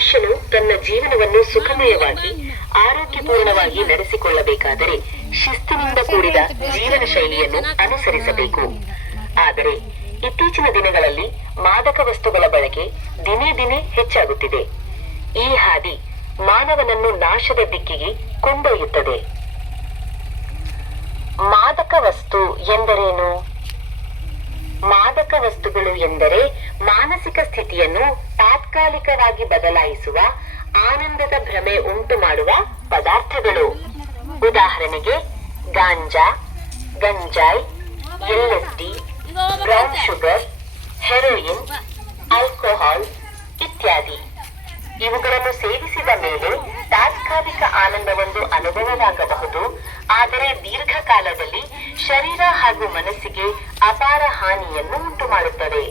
ಮನುಷ್ಯನು ತನ್ನ ಜೀವನವನ್ನು ಸುಖಮಯವಾಗಿ, ಆರೋಗ್ಯಪೂರ್ಣವಾಗಿ ನಡೆಸಿಕೊಳ್ಳಬೇಕಾದರೆ ಶಿಸ್ತಿನಿಂದ ಕೂಡಿದ ಜೀವನ ಶೈಲಿಯನ್ನು ಅನುಸರಿಸಬೇಕು. ಆದರೆ ಇತ್ತೀಚಿನ ದಿನಗಳಲ್ಲಿ ಮಾದಕ ವಸ್ತುಗಳ ಬಳಕೆ ದಿನೇ ದಿನೇ ಹೆಚ್ಚಾಗುತ್ತಿದೆ. ಈ ಹಾದಿ ಮಾನವನನ್ನು ನಾಶದ ದಿಕ್ಕಿಗೆ ಕೊಂಡೊಯ್ಯುತ್ತದೆ. ಮಾದಕ ವಸ್ತು ಎಂದರೇನು? ಮಾದಕ ವಸ್ತುಗಳು ಎಂದರೆ ಮಾನಸಿಕ ಸ್ಥಿತಿಯನ್ನು ತಾತ್ಕಾಲಿಕವಾಗಿ ಬದಲಾಯಿಸುವ ಆನಂದದ ಭ್ರಮೆ ಉಂಟು ಮಾಡುವ ಪದಾರ್ಥಗಳು. ಉದಾಹರಣೆಗೆ, ಗಾಂಜಾ, ಗಂಜಾಯ್ LSD brown sugar, heroin, alcohol ಇತ್ಯಾದಿ. ಇವುಗಳನ್ನು ಸೇವಿಸಿದ ಮೇಲೆ ತಾತ್ಕಾಲಿಕ ಆನಂದವೊಂದು ಅನುಭವವಾಗಬಹುದು. ಆದರೆ ದೀರ್ಘಕಾಲದಲ್ಲಿ ಶರೀರ ಹಾಗೂ ಮನಸ್ಸಿಗೆ ಅಪಾರ ಹಾನಿಯನ್ನು ಉಂಟು ಮಾಡುತ್ತದೆ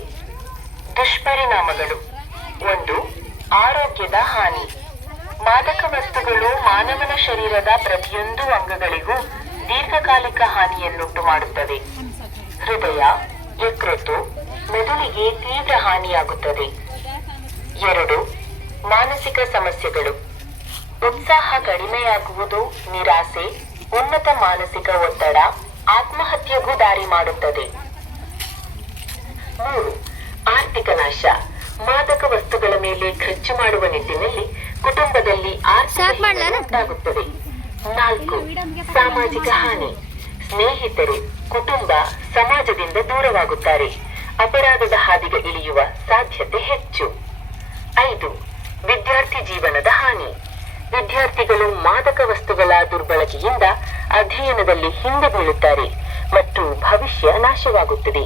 ದುಷ್ಪರಿಣಾಮಗಳು. ಒಂದು, ಆರೋಗ್ಯದ ಹಾನಿ. ಮಾದಕ ವಸ್ತುಗಳು ಮಾನವನ ಶರೀರದ ಪ್ರತಿಯೊಂದು ಅಂಗಗಳಿಗೂ ದೀರ್ಘಕಾಲಿಕ ಹಾನಿಯನ್ನುಂಟು ಮಾಡುತ್ತವೆ. ಹೃದಯ, ಯಕೃತ್ತು, ಮೆದುಳಿಗೆ ತೀವ್ರ ಹಾನಿಯಾಗುತ್ತದೆ. ಎರಡು, ಮಾನಸಿಕ ಸಮಸ್ಯೆಗಳು. ಉತ್ಸಾಹ ಕಡಿಮೆಯಾಗುವುದು, ನಿರಾಸೆ, ಉನ್ನತ ಮಾನಸಿಕ ಒತ್ತಡ, ಆತ್ಮಹತ್ಯೆಗೂ ದಾರಿ ಮಾಡುತ್ತದೆ. ಮೂರು, ಆರ್ಥಿಕ ನಾಶ. ಮಾದಕ ವಸ್ತುಗಳ ಮೇಲೆ ಖರ್ಚು ಮಾಡುವ ನಿಟ್ಟಿನಲ್ಲಿ ಕುಟುಂಬದಲ್ಲಿ ಉಂಟಾಗುತ್ತದೆ. ನಾಲ್ಕು ಸಾಮಾಜಿಕ ಹಾನಿ. ಸ್ನೇಹಿತರು ಕುಟುಂಬ ಸಮಾಜದಿಂದ ದೂರವಾಗುತ್ತಾರೆ. ಅಪರಾಧದ ಹಾದಿಗೆ ಇಳಿಯುವ ಸಾಧ್ಯತೆ ಹೆಚ್ಚು. ಐದು ವಿದ್ಯಾರ್ಥಿ ಜೀವನದ ಹಾನಿ. ವಿದ್ಯಾರ್ಥಿಗಳು ಮಾದಕ ವಸ್ತುಗಳ ದುರ್ಬಳಕೆಯಿಂದ ಅಧ್ಯಯನದಲ್ಲಿ ಹಿಂದೆ ಬೀಳುತ್ತಾರೆ ಮತ್ತು ಭವಿಷ್ಯ ನಾಶವಾಗುತ್ತದೆ.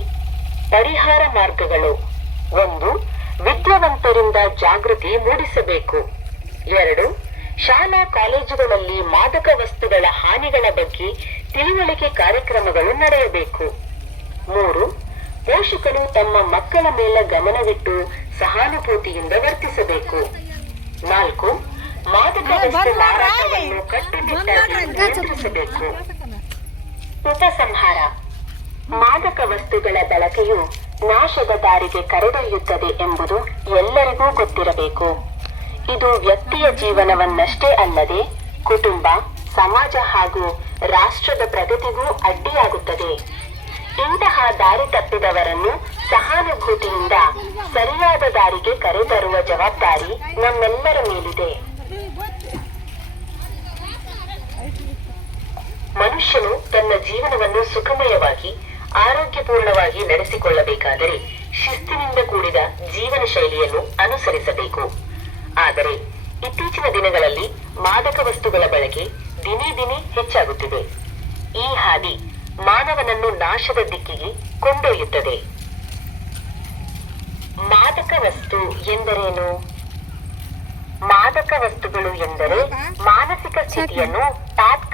ಪರಿಹಾರ ಮಾರ್ಗಗಳು ಒಂದು ವಿದ್ಯಾವಂತರಿಂದ ಜಾಗೃತಿ ಮೂಡಿಸಬೇಕು. ಎರಡು ಶಾಲಾ ಕಾಲೇಜುಗಳಲ್ಲಿ ಮಾದಕ ವಸ್ತುಗಳ ಹಾನಿಗಳ ಬಗ್ಗೆ ತಿಳುವಳಿಕೆ ಕಾರ್ಯಕ್ರಮಗಳು ನಡೆಯಬೇಕು. ಮೂರು ಪೋಷಕರು ತಮ್ಮ ಮಕ್ಕಳ ಮೇಲೆ ಗಮನವಿಟ್ಟು ಸಹಾನುಭೂತಿಯಿಂದ ವರ್ತಿಸಬೇಕು. ನಾಲ್ಕು ಮಾದಕ ವಸ್ತು ಮಾರಾಟವನ್ನು ಕಟ್ಟುನಿಟ್ಟಾಗಿ ನಿಯಂತ್ರಿಸಬೇಕು. ಉಪಸಂಹಾರ. ಮಾದಕ ವಸ್ತುಗಳ ಬಳಕೆಯು ನಾಶದ ದಾರಿಗೆ ಕರೆದೊಯ್ಯುತ್ತದೆ ಎಂಬುದು ಎಲ್ಲರಿಗೂ ಗೊತ್ತಿರಬೇಕು. ಇದು ವ್ಯಕ್ತಿಯ ಜೀವನವನ್ನಷ್ಟೇ ಅಲ್ಲದೆ ಕುಟುಂಬ, ಸಮಾಜ ಹಾಗೂ ರಾಷ್ಟ್ರದ ಪ್ರಗತಿಗೂ ಅಡ್ಡಿಯಾಗುತ್ತದೆ. ಇಂತಹ ದಾರಿ ತಪ್ಪಿದವರನ್ನು ಸಹಾನುಭೂತಿಯಿಂದ ಸರಿಯಾದ ದಾರಿಗೆ ಕರೆತರುವ ಜವಾಬ್ದಾರಿ ನಮ್ಮೆಲ್ಲರ ಮೇಲಿದೆ. ಮನುಷ್ಯನು ತನ್ನ ಜೀವನವನ್ನು ಸುಖಮಯವಾಗಿ ಆರೋಗ್ಯಪೂರ್ಣವಾಗಿ ನಡೆಸಿಕೊಳ್ಳಬೇಕಾದರೆ ಶಿಸ್ತಿನಿಂದ ಕೂಡಿದ ಜೀವನ ಶೈಲಿಯನ್ನು ಅನುಸರಿಸಬೇಕು. ಆದರೆ ಇತ್ತೀಚಿನ ದಿನಗಳಲ್ಲಿ ಮಾದಕ ವಸ್ತುಗಳ ಬಳಕೆ ದಿನೇ ದಿನೇ ಹೆಚ್ಚಾಗುತ್ತಿದೆ. ಈ ಹಾದಿ ಮಾನವನನ್ನು ನಾಶದ ದಿಕ್ಕಿಗೆ ಕೊಂಡೊಯ್ಯುತ್ತದೆ. ಮಾದಕ ವಸ್ತು ಎಂದರೇನು? ಮಾದಕ ವಸ್ತುಗಳು ಎಂದರೆ ಮಾನಸಿಕ ಸ್ಥಿತಿಯನ್ನು ತಾತ್ಕಾಲಿಕ